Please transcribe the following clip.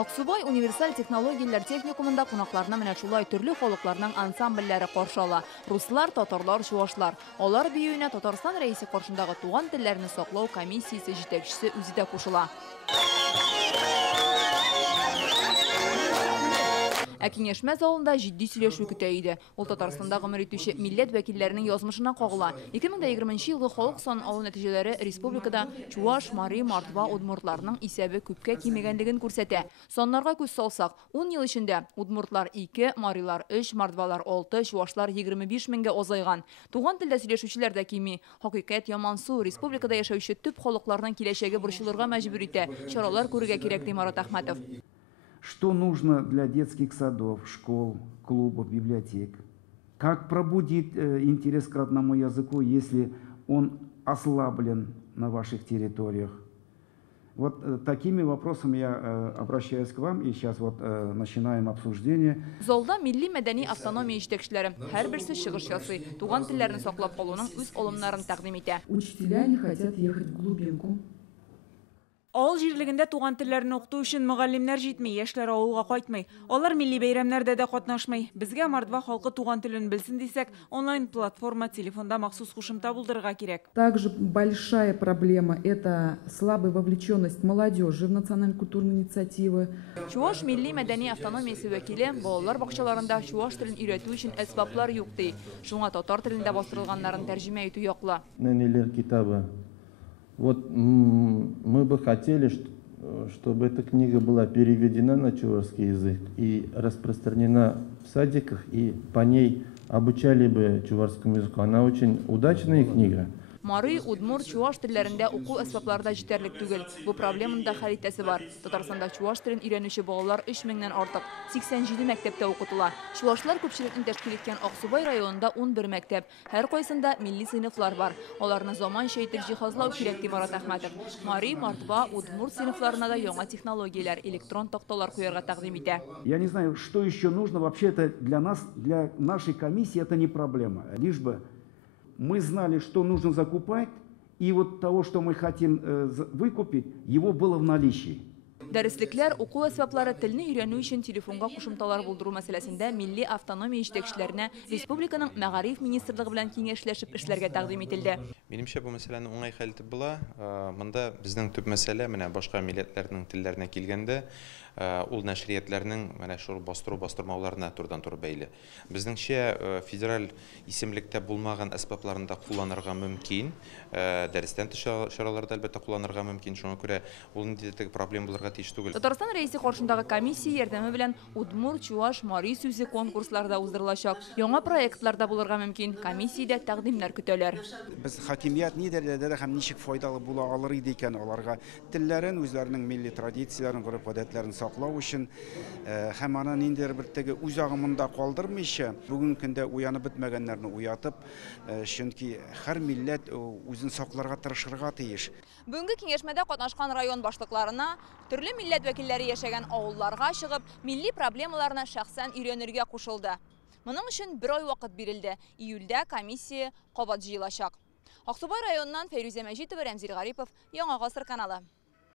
Аксубай универсаль технологиялар техникумында кунакларына менә шулай төрле халыкларның ансамбльләре каршы ала. Руслар, татарлар, чуашлар. Алар биюенә Татарстан рәисе каршындагы туган телләрне саклау комиссиясе җитәкчесе үзе дә кушыла. Киңәшмә залында җитди сөйләшү көтә иде. Ул Татарстанда гомер итүче милләт вәкилләренең язмышына кагыла. 2020 елгы халык сан алу нәтиҗәләре республикада Чуаш, Мари, Мордва, Удмуртларның исәбе күпкә кимегәнлеген күрсәтә. Саннарга күз салсак, 10 ел эчендә Удмуртлар 2, Марилар 3, Мордвалар 6, Чуашлар 25 меңгә азайган. Туган телдә сөйләшүчеләр дә кими. Хакыйкать ямансу, республикада яшәүче төп халыкларның киләчәге борчылырга мәҗбүр итә. Чаралар күрергә кирәк, ди Марат Әхмәтов. Что нужно для детских садов, школ, клубов, библиотек? Как пробудить интерес к родному языку, если он ослаблен на ваших территориях? Вот такими вопросами я обращаюсь к вам, и сейчас вот начинаем обсуждение. Залда милли мәдәни автономия җитәкчеләре һәрберсе чыгыш ясый, туган телләрне саклап калуның үз алымнарын тәкъдим итә. Учителя не хотят ехать в глубинку. Авыл җирлегендә туган телләрне укыту өчен мөгаллимнәр җитми, яшьләр авылга кайтмый. Алар милли бәйрәмнәрдә дә катнашмый. Безгә Мордва халкы туган телен белсен дисәк, онлайн платформа телефонда махсус кушымта булдырырга кирәк. Также большая проблема – это слабая вовлеченность молодежи в национальные культурные инициативы. Чуаш милли мәдәни автономиясе вәкиле балалар бакчаларында чуаш телен өйрәтү өчен әсбаплар юк ди. Шуңа татар телендә бастырылганнарын тәрҗемә итү яклы. Китабы. Вот мы бы хотели, чтобы эта книга была переведена на чувашский язык и распространена в садиках, и по ней обучали бы чувашскому языку. Она очень удачная книга. Мари, Удмур, Чуаш телләрендә уку әсбапларда җитәрлек түгел. Бу проблеманың да хәл итәсе бар. Татарстанда чуаш телен өйрәнүче балалар 3 меңнән артык, 87 мәктәптә укытыла. Чуашлар күпчелекне тәшкил иткән Аксубай районында 11 мәктәп. Һәр кайсында милли сыйныфлар бар. Аларны заманча итеп җиһазлау кирәк, ди Марат Әхмәтов. Мари, Мордва, Удмур сыйныфларына да яңа технологияләр, электрон такталар куярга тәкъдим итә. Я не знаю, что еще нужно. Вообще это для нас, для нашей комиссии это не проблема. Лишь бы мы знали, что нужно закупать, и вот того, что мы хотим выкупить, его было в наличии. Дәреслекләр, уку әсбаплары телне өйрәнү өчен телефонга кушымталар булдыру мәсьәләсендә милли автономия җитәкчеләренә республиканың Мәгариф министрлыгы белән киңәшләшеп эшләргә тәкъдим ителде. Минемчә, бу мәсьәләне уңай хәл итеп була. Монда безнең төп мәсьәлә менә башка милләтләрнең телләренә килгәндә, ул нәшриятләрнең менә шул бастырмауларына турыдан-туры бәйле. Безнеңчә, федераль исемлектә булмаган әсбапларында кулланырга мөмкин, дәрестән тыш чараларда әлбәттә кулланырга мөмкин. Шуңа күрә ул ниндидә проблема булырга тиеш түгел. Татарстан рәисе каршындагы комиссия ярдәме белән Удмур, Чуаш, Мари сүзе конкурсларда уздырылачак. Яңа проектларда булырга мөмкин. Комиссиядә тәкъдимнәр көтәләр. Без хакимият ни дәрәҗәдә һәм ничек файдалы була алыр иде икән аларга телләрен, үзләренең милли традицияләрен, гореф-гадәтләрен саклау өчен һәм аны ниндидер бер теге үз агымында калдырмыйча, бүгенге көндә уянып бетмәгәннәрне уятып, чөнки һәр милләт үзен сакларга тырышырга тиеш. Бүгенге киңәшмәдә катнашкан район башлыкларына, төрле милләт вәкилләре яшәгән авылларга чыгып, милли проблемаларны шәхсән өйрәнергә кушылды. Моның өчен 1 ай вакыт бирелде. Июльдә комиссия кабат җыелачак. Аксубай районыннан Фәйрүзә Мәҗитова, Рәмзил Гарипов, Яңа Гасыр каналы.